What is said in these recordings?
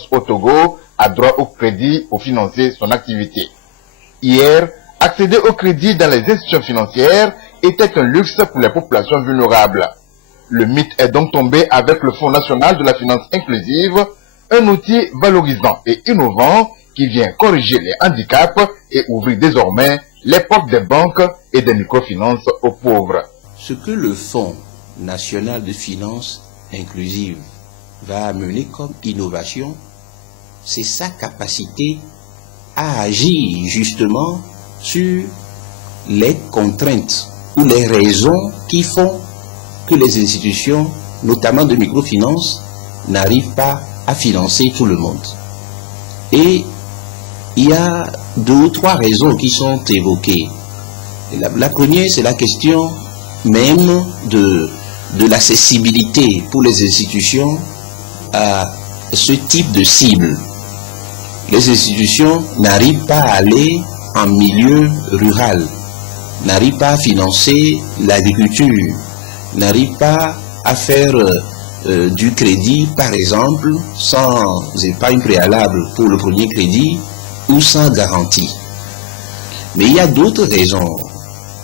microfinance au Togo a droit au crédit pour financer son activité. Hier, accéder au crédit dans les institutions financières était un luxe pour les populations vulnérables. Le mythe est donc tombé avec le Fonds national de la finance inclusive, un outil valorisant et innovant qui vient corriger les handicaps et ouvrir désormais les portes des banques et des microfinances aux pauvres. Ce que le Fonds national de finance inclusive va amener comme innovation, c'est sa capacité à agir justement sur les contraintes ou les raisons qui font que les institutions, notamment de microfinance, n'arrivent pas à financer tout le monde. Et il y a 2 ou 3 raisons qui sont évoquées. La première, c'est la question même de l'accessibilité pour les institutions à ce type de cible. Les institutions n'arrivent pas à aller en milieu rural, n'arrivent pas à financer l'agriculture, n'arrivent pas à faire du crédit, par exemple, sans épargne préalable pour le premier crédit ou sans garantie. Mais il y a d'autres raisons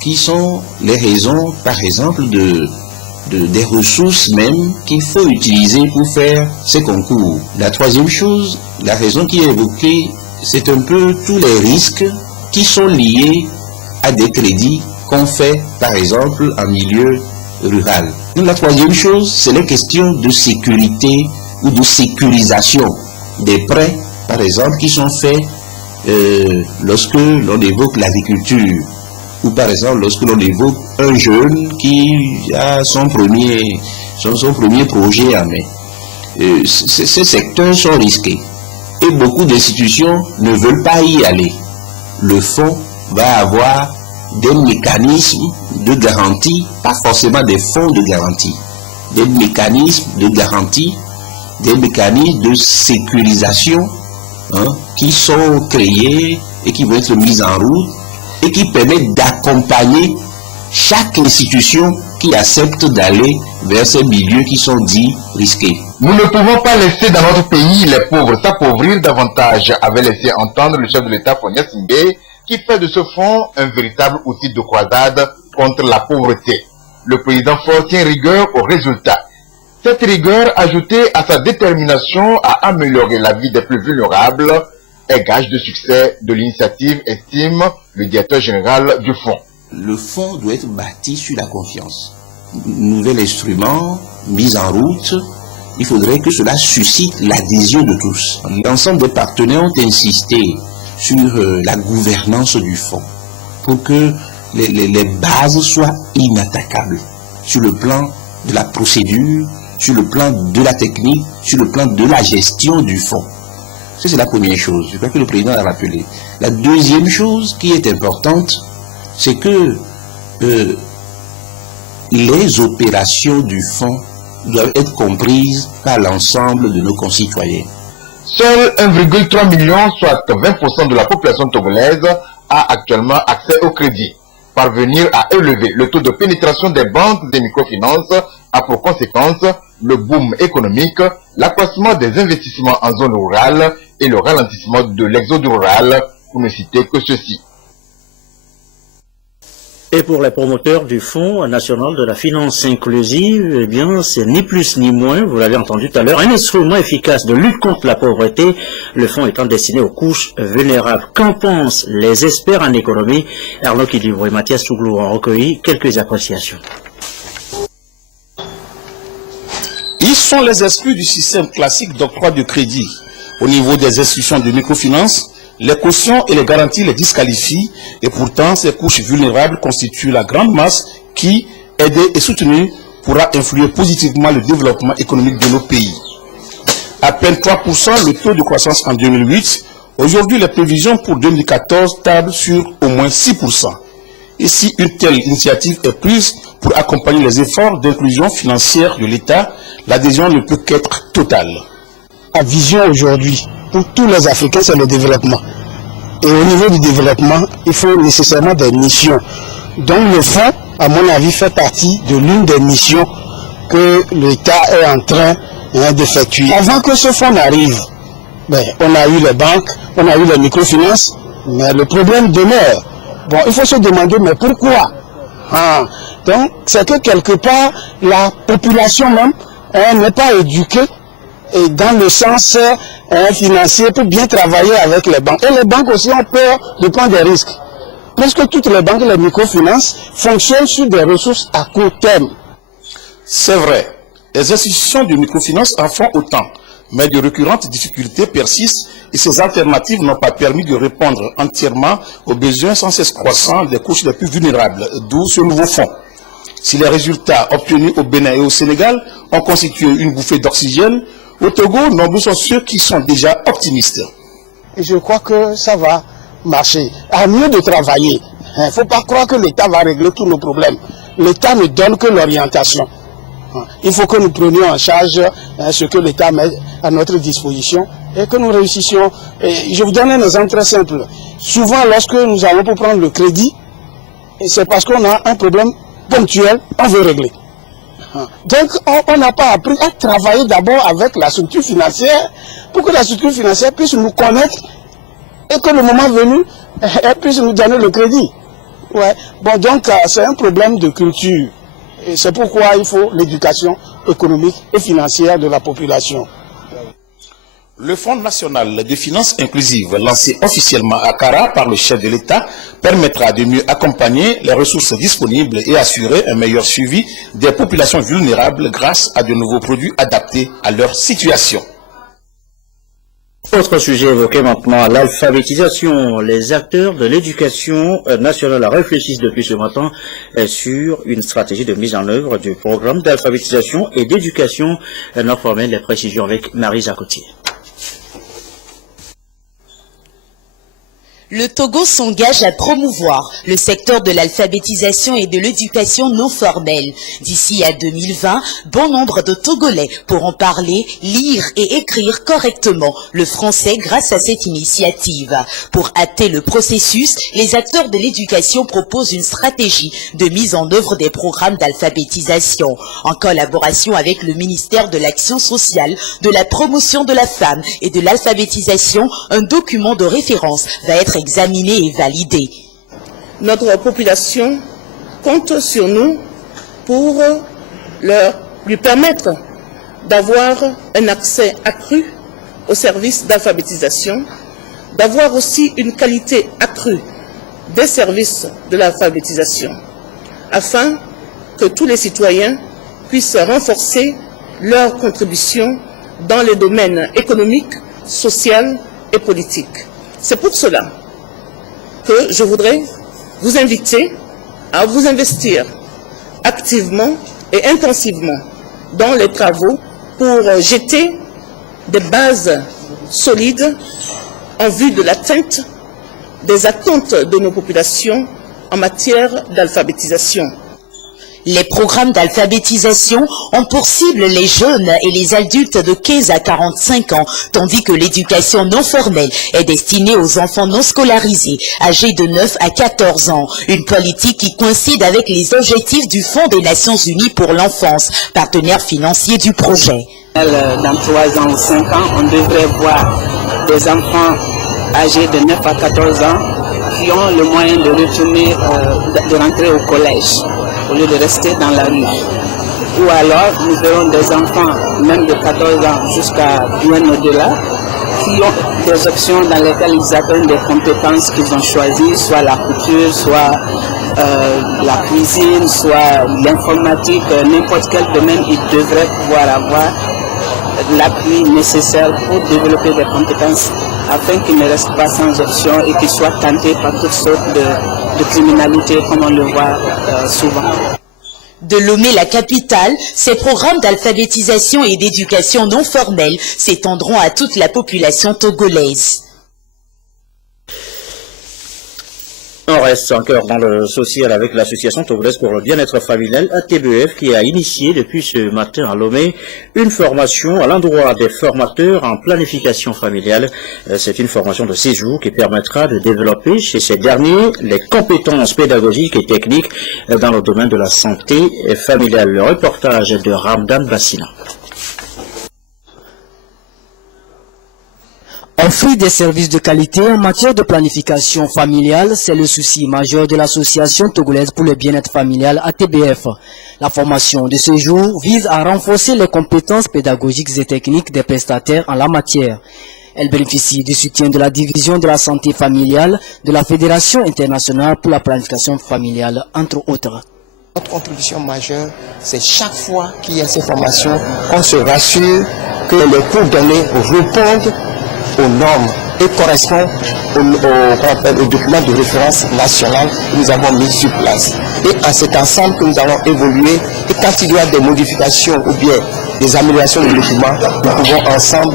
qui sont les raisons, par exemple, des ressources même qu'il faut utiliser pour faire ces concours. La troisième chose, la raison qui est évoquée, c'est un peu tous les risques qui sont liés à des crédits qu'on fait, par exemple, en milieu rural. La troisième chose, c'est les questions de sécurité ou de sécurisation des prêts, par exemple, qui sont faits lorsque l'on évoque l'agriculture, ou par exemple lorsque l'on évoque un jeune qui a son premier projet en main. Ces secteurs sont risqués et beaucoup d'institutions ne veulent pas y aller. Le fonds va avoir des mécanismes de garantie, pas forcément des fonds de garantie, des mécanismes de garantie, des mécanismes de sécurisation qui sont créés et qui vont être mis en route et qui permettent d'accompagner chaque institution qui accepte d'aller vers ces milieux qui sont dits risqués. Nous ne pouvons pas laisser dans notre pays les pauvres s'appauvrir davantage, avait laissé entendre le chef de l'État Fonia Singé, qui fait de ce fonds un véritable outil de croisade contre la pauvreté. Le président Faure tient rigueur aux résultats. Cette rigueur, ajoutée à sa détermination à améliorer la vie des plus vulnérables, est gage de succès de l'initiative, estime le directeur général du fonds. Le fonds doit être bâti sur la confiance. Nouvel instrument mis en route, il faudrait que cela suscite l'adhésion de tous. L'ensemble des partenaires ont insisté sur la gouvernance du fonds pour que les bases soient inattaquables sur le plan de la procédure, sur le plan de la technique, sur le plan de la gestion du fonds. Ça, c'est la première chose. Je crois que le président a rappelé. La deuxième chose qui est importante, c'est que les opérations du fonds doivent être comprises par l'ensemble de nos concitoyens. Seul 1,3 million, soit 20% de la population togolaise, a actuellement accès au crédit. Parvenir à élever le taux de pénétration des banques des microfinances a pour conséquence le boom économique, l'accroissement des investissements en zone rurale et le ralentissement de l'exode rural, pour ne citer que ceci. Et pour les promoteurs du Fonds national de la finance inclusive, eh bien, c'est ni plus ni moins, vous l'avez entendu tout à l'heure, un instrument efficace de lutte contre la pauvreté, le fonds étant destiné aux couches vulnérables. Qu'en pensent les experts en économie? Arnaud Kidibou et Mathias Touglou ont recueilli quelques appréciations. Ils sont les exclus du système classique d'octroi de crédit. Au niveau des institutions de microfinance, les cautions et les garanties les disqualifient et pourtant ces couches vulnérables constituent la grande masse qui, aidée et soutenue, pourra influer positivement le développement économique de nos pays. À peine 3% le taux de croissance en 2008, aujourd'hui les prévisions pour 2014 tablent sur au moins 6%. Et si une telle initiative est prise pour accompagner les efforts d'inclusion financière de l'État, l'adhésion ne peut qu'être totale. La vision aujourd'hui, pour tous les Africains, c'est le développement. Et au niveau du développement, il faut nécessairement des missions. Donc le fonds, à mon avis, fait partie de l'une des missions que l'État est en train d'effectuer. Avant que ce fonds n'arrive, Ben, on a eu les banques, on a eu les microfinances, mais le problème demeure. Bon, il faut se demander, mais pourquoi? Donc, c'est que quelque part, la population même n'est pas éduquée et dans le sens financier pour bien travailler avec les banques. Et les banques aussi ont peur de prendre des risques. Presque toutes les banques, les microfinances, fonctionnent sur des ressources à court terme. C'est vrai, les institutions de microfinance en font autant, mais de récurrentes difficultés persistent et ces alternatives n'ont pas permis de répondre entièrement aux besoins sans cesse croissants des couches les plus vulnérables, d'où ce nouveau fonds. Si les résultats obtenus au Bénin et au Sénégal ont constitué une bouffée d'oxygène, au Togo, nombreux sont ceux qui sont déjà optimistes. Et je crois que ça va marcher. À mieux de travailler. Il ne faut pas croire que l'État va régler tous nos problèmes. L'État ne donne que l'orientation. Il faut que nous prenions en charge ce que l'État met à notre disposition et que nous réussissions. Et je vous donne un exemple très simple. Souvent, lorsque nous allons pour prendre le crédit, c'est parce qu'on a un problème ponctuel, on veut régler. Donc, on n'a pas appris à travailler d'abord avec la structure financière pour que la structure financière puisse nous connaître et que le moment venu, elle puisse nous donner le crédit. Ouais. Bon, donc, c'est un problème de culture. Et c'est pourquoi il faut l'éducation économique et financière de la population. Le Fonds national de finances inclusives, lancé officiellement à Accra par le chef de l'État, permettra de mieux accompagner les ressources disponibles et assurer un meilleur suivi des populations vulnérables grâce à de nouveaux produits adaptés à leur situation. Autre sujet évoqué maintenant, l'alphabétisation. Les acteurs de l'éducation nationale réfléchissent depuis ce matin sur une stratégie de mise en œuvre du programme d'alphabétisation et d'éducation non formelle. Les précisions avec Marie Jacotier. Le Togo s'engage à promouvoir le secteur de l'alphabétisation et de l'éducation non formelle. D'ici à 2020, bon nombre de Togolais pourront parler, lire et écrire correctement le français grâce à cette initiative. Pour hâter le processus, les acteurs de l'éducation proposent une stratégie de mise en œuvre des programmes d'alphabétisation. En collaboration avec le ministère de l'Action sociale, de la promotion de la femme et de l'alphabétisation, un document de référence va être examiné et validé. Notre population compte sur nous pour lui permettre d'avoir un accès accru aux services d'alphabétisation, d'avoir aussi une qualité accrue des services de l'alphabétisation, afin que tous les citoyens puissent renforcer leur contribution dans les domaines économiques, social et politiques. C'est pour cela que je voudrais vous inviter à vous investir activement et intensivement dans les travaux pour jeter des bases solides en vue de l'atteinte des attentes de nos populations en matière d'alphabétisation. Les programmes d'alphabétisation ont pour cible les jeunes et les adultes de 15 à 45 ans, tandis que l'éducation non formelle est destinée aux enfants non scolarisés, âgés de 9 à 14 ans. Une politique qui coïncide avec les objectifs du Fonds des Nations Unies pour l'enfance, partenaire financier du projet. Dans 3 ans ou 5 ans, on devrait voir des enfants âgés de 9 à 14 ans qui ont le moyen de retourner, de rentrer au collège, au lieu de rester dans la rue. Ou alors, nous verrons des enfants, même de 14 ans jusqu'à bien au-delà, qui ont des options dans lesquelles ils apprennent des compétences qu'ils ont choisies, soit la couture, soit la cuisine, soit l'informatique, n'importe quel domaine, ils devraient pouvoir avoir l'appui nécessaire pour développer des compétences afin qu'ils ne restent pas sans option et qu'ils soient tentés par toutes sortes de criminalité comme on le voit souvent. De Lomé, la capitale, ces programmes d'alphabétisation et d'éducation non formelle s'étendront à toute la population togolaise. On reste encore dans le social avec l'association togolaise pour le bien-être familial ATBF qui a initié depuis ce matin à Lomé une formation à l'endroit des formateurs en planification familiale. C'est une formation de 6 jours qui permettra de développer chez ces derniers les compétences pédagogiques et techniques dans le domaine de la santé familiale. Le reportage de Ramdan Bassina. Offrir des services de qualité en matière de planification familiale, c'est le souci majeur de l'Association togolaise pour le bien-être familial ATBF. La formation de ce jour vise à renforcer les compétences pédagogiques et techniques des prestataires en la matière. Elle bénéficie du soutien de la Division de la santé familiale de la Fédération internationale pour la planification familiale, entre autres. Notre contribution majeure, c'est chaque fois qu'il y a ces formations, qu'on se rassure que les cours donnés répondent aux normes et correspondent aux documents de référence national que nous avons mis sur place. Et en cet ensemble que nous avons évolué, et quand il y a des modifications ou bien des améliorations de documents, nous pouvons ensemble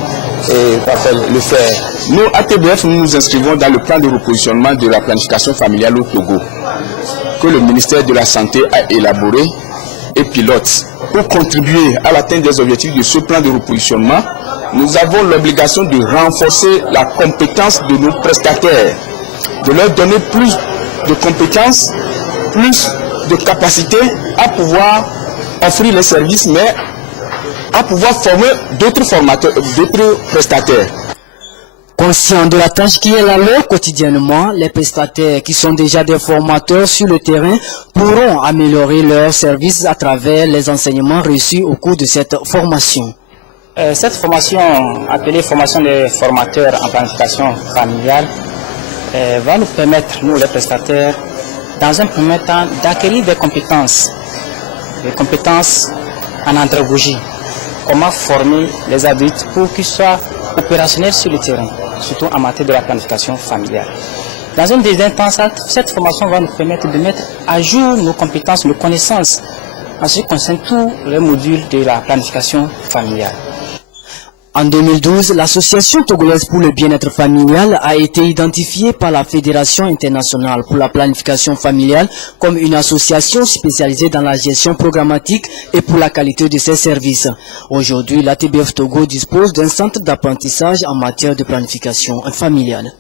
le faire. Nous, ATBF, nous nous inscrivons dans le plan de repositionnement de la planification familiale au Togo, que le ministère de la Santé a élaboré et pilote. Pour contribuer à l'atteinte des objectifs de ce plan de repositionnement, nous avons l'obligation de renforcer la compétence de nos prestataires, de leur donner plus de compétences, plus de capacité à pouvoir offrir les services, mais à pouvoir former d'autres formateurs, d'autres prestataires. Conscients de la tâche qui est la leur quotidiennement, les prestataires qui sont déjà des formateurs sur le terrain pourront améliorer leurs services à travers les enseignements reçus au cours de cette formation. Cette formation, appelée formation des formateurs en planification familiale, va nous permettre, nous les prestataires, dans un premier temps, d'acquérir des compétences en andragogie. Comment former les adultes pour qu'ils soient opérationnels sur le terrain, surtout en matière de la planification familiale. Dans un deuxième temps, cette formation va nous permettre de mettre à jour nos compétences, nos connaissances en ce qui concerne tous les modules de la planification familiale. En 2012, l'Association togolaise pour le bien-être familial a été identifiée par la Fédération internationale pour la planification familiale comme une association spécialisée dans la gestion programmatique et pour la qualité de ses services. Aujourd'hui, l'ATBF Togo dispose d'un centre d'apprentissage en matière de planification familiale.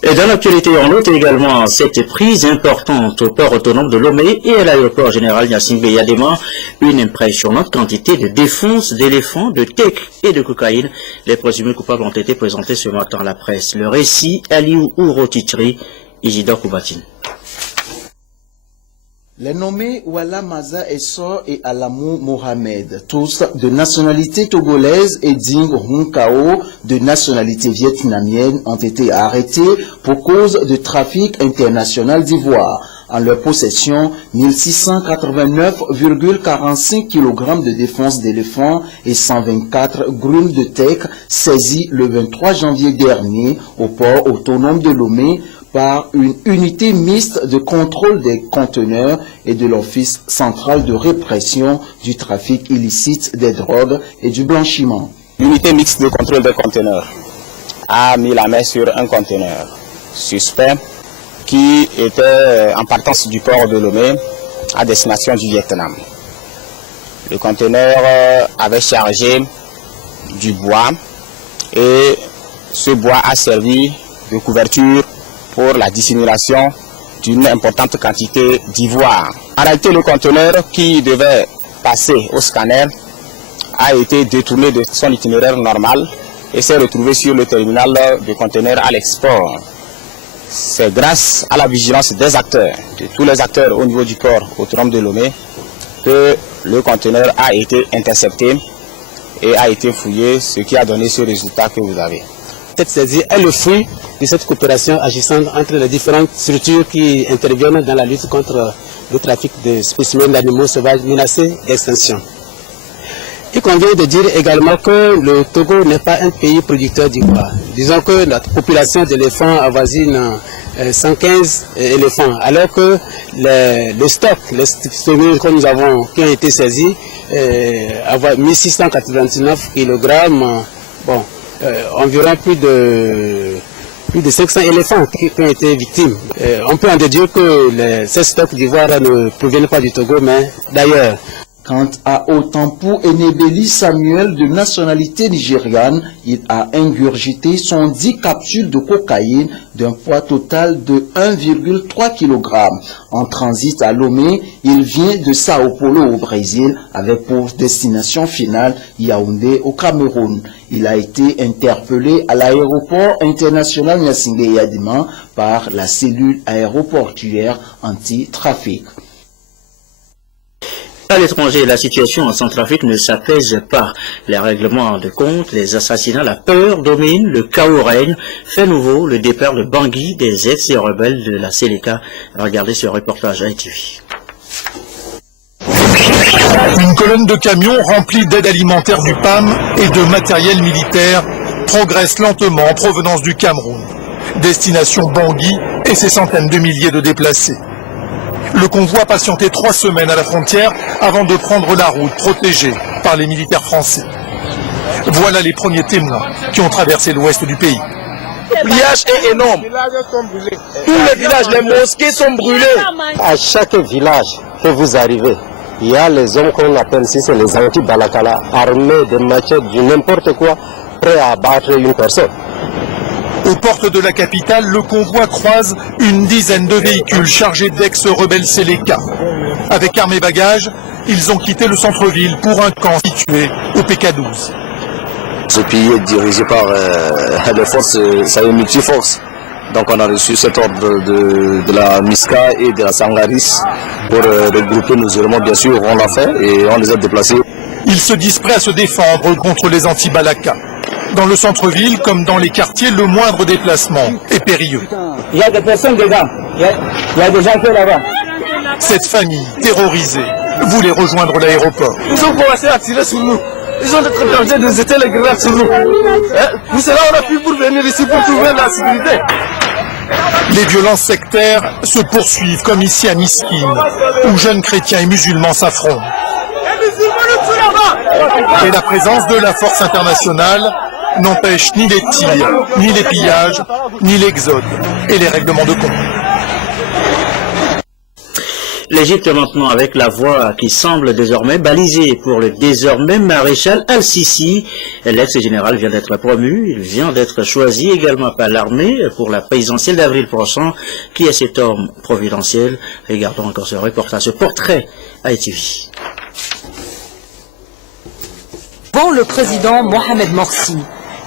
Et dans l'actualité, on note également cette prise importante au port autonome de Lomé et à l'aéroport général Gnassingbé Yadema, une impressionnante quantité de défonces d'éléphants, de tecs et de cocaïne. Les présumés coupables ont été présentés ce matin à la presse. Le récit, Aliou Ourotitri, Isidore Koubatine. Les nommés Ouala Maza Essor et Alamou Mohamed, tous de nationalité togolaise, et Ding Hunkao, de nationalité vietnamienne, ont été arrêtés pour cause de trafic international d'ivoire. En leur possession, 1689,45 kg de défense d'éléphant et 124 grumes de teck saisis le 23 janvier dernier au port autonome de Lomé par une unité mixte de contrôle des conteneurs et de l'Office central de répression du trafic illicite des drogues et du blanchiment. L'unité mixte de contrôle des conteneurs a mis la main sur un conteneur suspect qui était en partance du port de Lomé à destination du Vietnam. Le conteneur avait chargé du bois et ce bois a servi de couverture pour la dissimulation d'une importante quantité d'ivoire. En réalité, le conteneur qui devait passer au scanner a été détourné de son itinéraire normal et s'est retrouvé sur le terminal de conteneurs à l'export. C'est grâce à la vigilance des acteurs, de tous les acteurs au niveau du port autonome de Lomé, que le conteneur a été intercepté et a été fouillé, ce qui a donné ce résultat que vous avez. Cette saisie est le fruit de cette coopération agissant entre les différentes structures qui interviennent dans la lutte contre le trafic de spécimens d'animaux sauvages menacés d'extinction. Il convient de dire également que le Togo n'est pas un pays producteur d'ivoire. Disons que notre population d'éléphants avoisine 115 éléphants, alors que le stock, les structures que nous avons, qui ont été saisis, 1689 kg, bon, environ plus de 500 éléphants qui ont été victimes. On peut en déduire que ces stocks d'ivoire ne proviennent pas du Togo, mais d'ailleurs. Quant à Otampu Enebeli Samuel de nationalité nigériane, il a ingurgité 110 capsules de cocaïne d'un poids total de 1,3 kg. En transit à Lomé, il vient de Sao Paulo au Brésil avec pour destination finale Yaoundé au Cameroun. Il a été interpellé à l'aéroport international Gnassingbé Yadima par la cellule aéroportuaire anti-trafic. À l'étranger, la situation en Centrafrique ne s'apaise pas. Les règlements de compte, les assassinats, la peur domine, le chaos règne. Fait nouveau, le départ de Bangui des ex-rebelles de la Séléka. Regardez ce reportage à ITV. Une colonne de camions remplis d'aide alimentaire du PAM et de matériel militaire progresse lentement en provenance du Cameroun. Destination Bangui et ses centaines de milliers de déplacés. Le convoi a patienté 3 semaines à la frontière avant de prendre la route protégée par les militaires français. Voilà les premiers témoins qui ont traversé l'ouest du pays. Le pillage est énorme. Tous les villages, les mosquées sont brûlées. À chaque village que vous arrivez, il y a les hommes qu'on appelle ici, c'est les anti-balakala, armés de machettes, du n'importe quoi, prêts à abattre une personne. Aux portes de la capitale, le convoi croise une dizaine de véhicules chargés d'ex-rebelles Séléka. Avec armes et bagages, ils ont quitté le centre-ville pour un camp situé au PK12. Ce pays est dirigé par les forces, ça est multiforce. Donc on a reçu cet ordre de la MISCA et de la Sangaris pour regrouper nos éléments, bien sûr, on l'a fait et on les a déplacés. Ils se disent prêts à se défendre contre les anti-Balaka. Dans le centre-ville, comme dans les quartiers, le moindre déplacement est périlleux. Il y a des personnes dedans, il y a des gens là-bas. Cette famille, terrorisée, voulait rejoindre l'aéroport. Ils ont commencé à tirer sur nous. Ils ont été obligés de jeter les grenades sur nous. Pour cela, on a pu pour venir ici pour trouver la sécurité. Les violences sectaires se poursuivent comme ici à Miskine, où jeunes chrétiens et musulmans s'affrontent. Et la présence de la force internationale n'empêche ni les tirs, ni les pillages, ni l'exode et les règlements de compte. L'Égypte maintenant avec la voie qui semble désormais balisée pour le désormais maréchal Al-Sisi. L'ex-général vient d'être promu, il vient d'être choisi également par l'armée pour la présidentielle d'avril prochain. Qui est cet homme providentiel? Regardons encore ce reportage, ce portrait à ITV. Bon, le président Mohamed Morsi,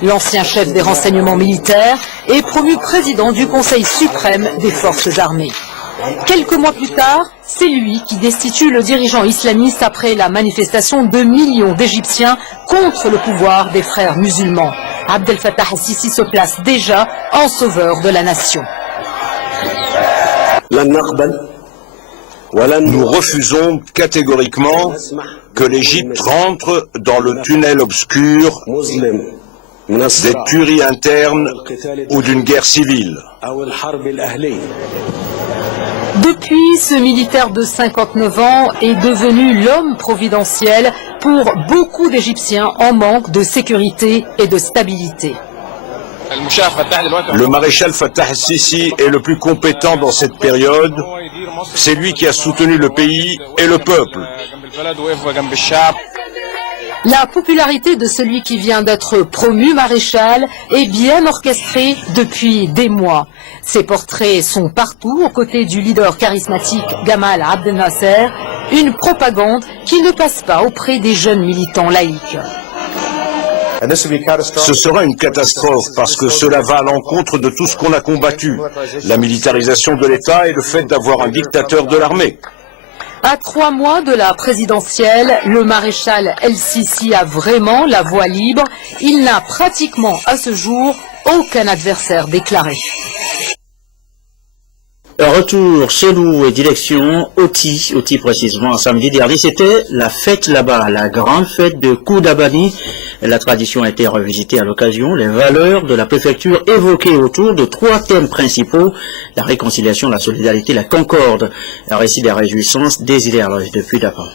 l'ancien chef des renseignements militaires, est promu président du Conseil suprême des forces armées. Quelques mois plus tard, c'est lui qui destitue le dirigeant islamiste après la manifestation de millions d'Égyptiens contre le pouvoir des frères musulmans. Abdel Fattah al-Sisi se place déjà en sauveur de la nation. Nous refusons catégoriquement que l'Égypte rentre dans le tunnel obscur des tueries internes ou d'une guerre civile. Depuis, ce militaire de 59 ans est devenu l'homme providentiel pour beaucoup d'Égyptiens en manque de sécurité et de stabilité. Le maréchal Fattah al-Sisi est le plus compétent dans cette période. C'est lui qui a soutenu le pays et le peuple. La popularité de celui qui vient d'être promu maréchal est bien orchestrée depuis des mois. Ses portraits sont partout aux côtés du leader charismatique Gamal Abdel Nasser, une propagande qui ne passe pas auprès des jeunes militants laïcs. Ce sera une catastrophe parce que cela va à l'encontre de tout ce qu'on a combattu, la militarisation de l'État et le fait d'avoir un dictateur de l'armée. À 3 mois de la présidentielle, le maréchal El-Sisi a vraiment la voie libre. Il n'a pratiquement à ce jour aucun adversaire déclaré. Retour chez nous et direction Oti précisément. Samedi dernier, c'était la fête là-bas, la grande fête de Koudabani. La tradition a été revisitée à l'occasion. Les valeurs de la préfecture évoquées autour de 3 thèmes principaux: la réconciliation, la solidarité, la concorde. Un récit des réjouissances désiré depuis d'abord.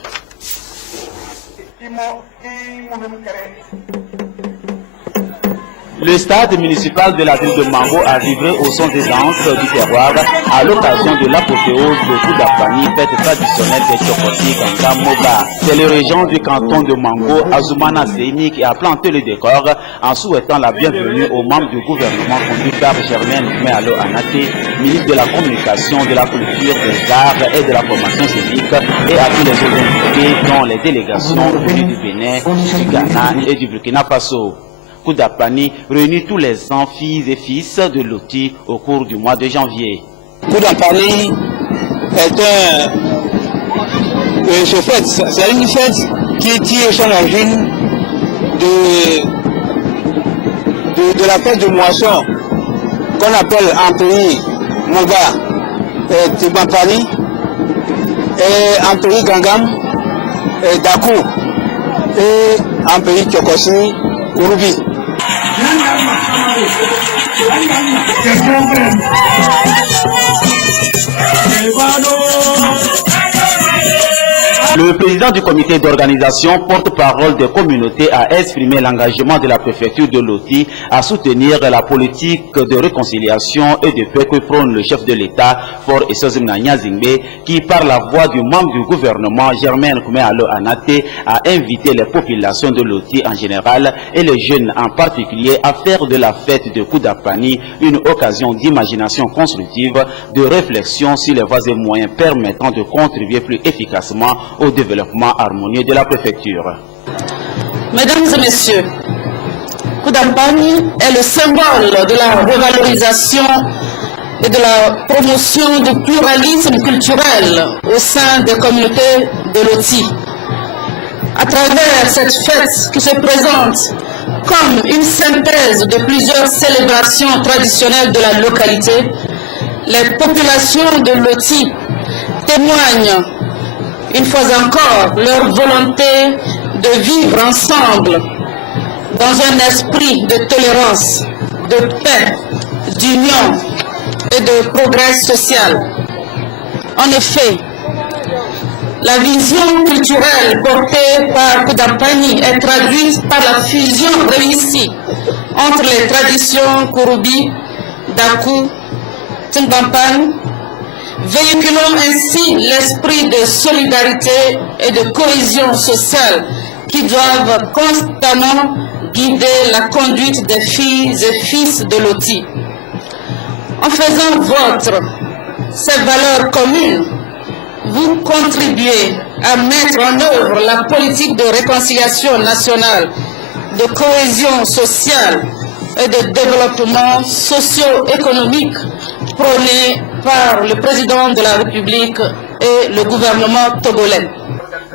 Le stade municipal de la ville de Mango a vibré au son des danses du terroir à l'occasion de l'apothéose de Koudapani, fête traditionnelle des Tchokoti Kangamoba. C'est le régent du canton de Mango, Azumana Seini, qui a planté le décor en souhaitant la bienvenue aux membres du gouvernement conduit par Germaine Kumealo Anate, ministre de la Communication, de la Culture, des Arts et de la Formation civique, et à tous les autres invités, dont les délégations venues du Bénin, du Ghana et du Burkina Faso. Koudapani réunit tous les filles et fils de Loti au cours du mois de janvier. Koudapani est c'est une fête qui tire son origine de la fête de moisson qu'on appelle en pays Moga et Tibampani et en pays Gangam et Dakou et en pays Tchokosi Kouroubi. Le président du comité d'organisation, porte-parole des communautés, a exprimé l'engagement de la préfecture de Loti à soutenir la politique de réconciliation et de paix que prône le chef de l'État, Fort Essozimna Nyazingbe, qui, par la voix du membre du gouvernement, Germaine Kumealo Anate, a invité les populations de Loti en général et les jeunes en particulier à faire de la fête de Koudapani une occasion d'imagination constructive, de réflexion sur les voies et moyens permettant de contribuer plus efficacement au développement harmonieux de la préfecture. Mesdames et messieurs, Koudapani est le symbole de la revalorisation et de la promotion du pluralisme culturel au sein des communautés de Loti. À travers cette fête qui se présente comme une synthèse de plusieurs célébrations traditionnelles de la localité, les populations de Loti témoignent une fois encore leur volonté de vivre ensemble dans un esprit de tolérance, de paix, d'union et de progrès social. En effet, la vision culturelle portée par Koudapani est traduite par la fusion réussie entre les traditions Kouroubi, Dakou, Timbampan, véhiculant ainsi l'esprit de solidarité et de cohésion sociale qui doivent constamment guider la conduite des filles et fils de Loti. En faisant vôtre ces valeurs communes, vous contribuez à mettre en œuvre la politique de réconciliation nationale, de cohésion sociale et de développement socio-économique prônée par le président de la République et le gouvernement togolais.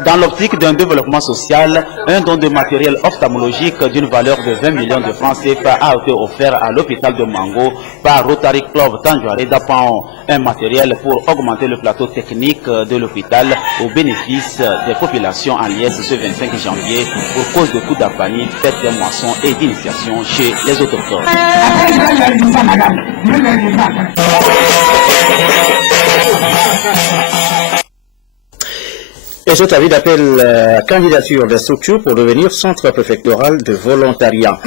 Dans l'optique d'un développement social, un don de matériel ophtalmologique d'une valeur de 20 millions de francs CFA a été offert à l'hôpital de Mango par Rotary Club Tanjouaré d'Apaon. Un matériel pour augmenter le plateau technique de l'hôpital au bénéfice des populations en liesse ce 25 janvier pour cause de Koudapani, fête des moissons et d'initiation chez les autochtones. Et cet avis d'appel candidature des structures pour devenir centre préfectoral de volontariat.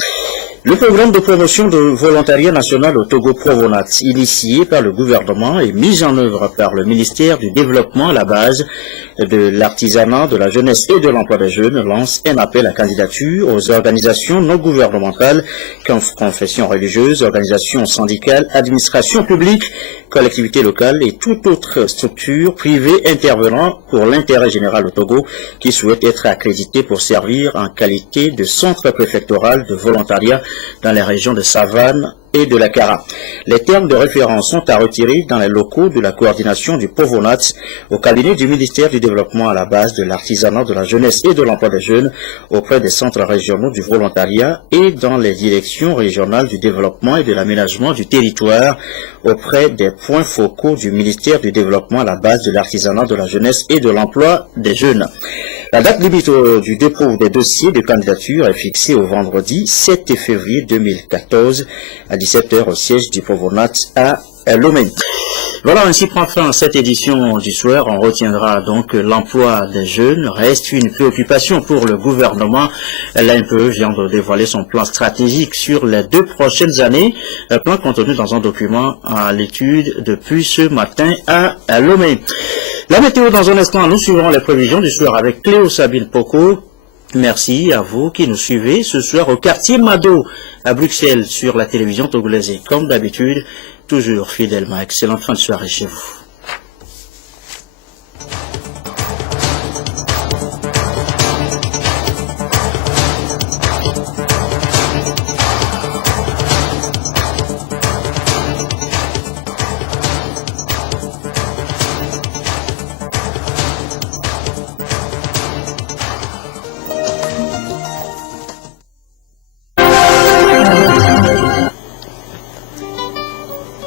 Le programme de promotion de volontariat national au Togo Provonat, initié par le gouvernement et mis en œuvre par le ministère du Développement à la base de l'artisanat, de la jeunesse et de l'emploi des jeunes, lance un appel à candidature aux organisations non gouvernementales, confessions religieuses, organisations syndicales, administrations publiques, collectivités locales et toute autre structure privée intervenant pour l'intérêt général au Togo qui souhaite être accrédité pour servir en qualité de centre préfectoral de volontariat dans les régions de Savane et de la Kara. Les termes de référence sont à retirer dans les locaux de la coordination du Provonat au cabinet du ministère du Développement à la base de l'artisanat, de la jeunesse et de l'emploi des jeunes auprès des centres régionaux du volontariat et dans les directions régionales du développement et de l'aménagement du territoire auprès des points focaux du ministère du Développement à la base de l'artisanat, de la jeunesse et de l'emploi des jeunes. La date limite du dépôt des dossiers de candidature est fixée au vendredi 7 février 2014 à 17h au siège du Provonat à Lomé. Voilà, ainsi prend fin cette édition du soir. On retiendra donc que l'emploi des jeunes reste une préoccupation pour le gouvernement. L'ANPE vient de dévoiler son plan stratégique sur les 2 prochaines années, plan contenu dans un document à l'étude depuis ce matin à Lomé. La météo dans un instant, nous suivrons les prévisions du soir avec Cléo Sabine Poko. Merci à vous qui nous suivez ce soir au quartier Mado à Bruxelles sur la télévision togolaise. Comme d'habitude, toujours fidèlement. Excellente fin de soirée chez vous.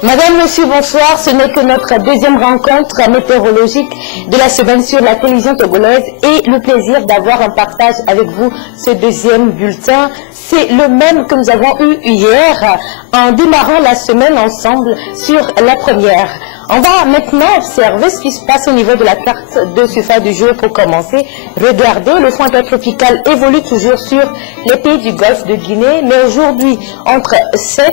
Madame, Monsieur, bonsoir. Ce n'est que notre deuxième rencontre météorologique de la semaine sur la télévision togolaise et le plaisir d'avoir un partage avec vous ce deuxième bulletin. C'est le même que nous avons eu hier en démarrant la semaine ensemble sur la première. On va maintenant observer ce qui se passe au niveau de la carte de surface du jour pour commencer. Regardez, le front intertropical évolue toujours sur les pays du golfe de Guinée, mais aujourd'hui entre 7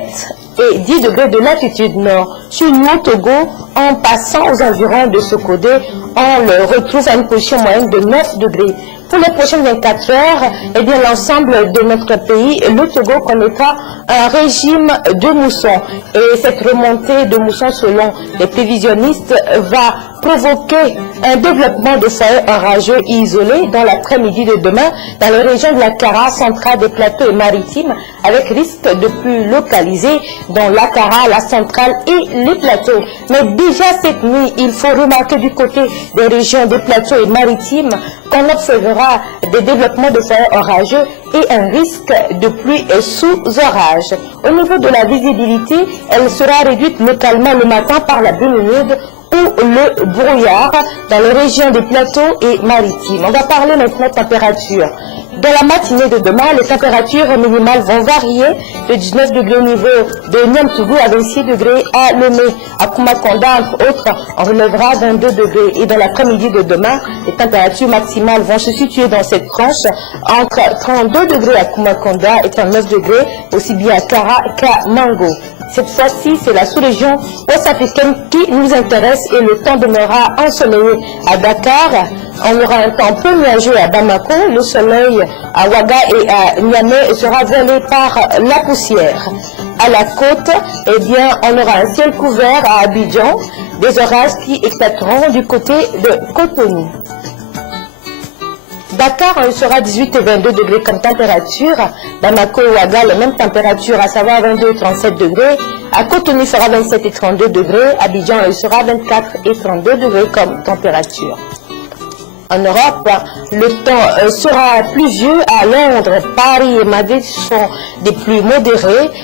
et 10 degrés de latitude nord. Sur nous, Togo, en passant aux environs de Sokodé, on le retrouve à une position moyenne de 9 degrés. Pour les prochaines 24 heures, eh bien, l'ensemble de notre pays, le Togo connaîtra un régime de mousson. Et cette remontée de mousson, selon les prévisionnistes, va provoquer un développement de forêts orageux isolés dans l'après-midi de demain dans les régions de la Kara, centrale des plateaux et maritimes, avec risque de pluies localisées dans la Kara, la centrale et les plateaux. Mais déjà cette nuit, il faut remarquer du côté des régions des plateaux et maritimes qu'on observera des développements de forêts orageux et un risque de pluie sous orage. Au niveau de la visibilité, elle sera réduite localement le matin par la brume humide ou le brouillard dans les régions des plateaux et maritimes. On va parler maintenant de température. Dans la matinée de demain, les températures minimales vont varier de 19 degrés au niveau de Niamtougou à 26 degrés à Lomé. À Kumakonda, entre autres, on relèvera 22 degrés. Et dans l'après-midi de demain, les températures maximales vont se situer dans cette tranche entre 32 degrés à Kumakonda et 39 degrés aussi bien à Kara qu'à Mango. Cette fois-ci, c'est la sous-région ouest-africaine qui nous intéresse et le temps demeurera ensoleillé à Dakar. On aura un temps peu nuageux à Bamako. Le soleil à Ouaga et à Niamey sera voilé par la poussière. À la côte, eh bien, on aura un ciel couvert à Abidjan, des orages qui éclateront du côté de Cotonou. Dakar sera 18 et 22 degrés comme température. Bamako et Ouaga, la même température, à savoir 22 et 37 degrés. À Cotonou sera 27 et 32 degrés. Abidjan sera 24 et 32 degrés comme température. En Europe, le temps sera pluvieux à Londres, Paris et Madrid sont des pluies modérées.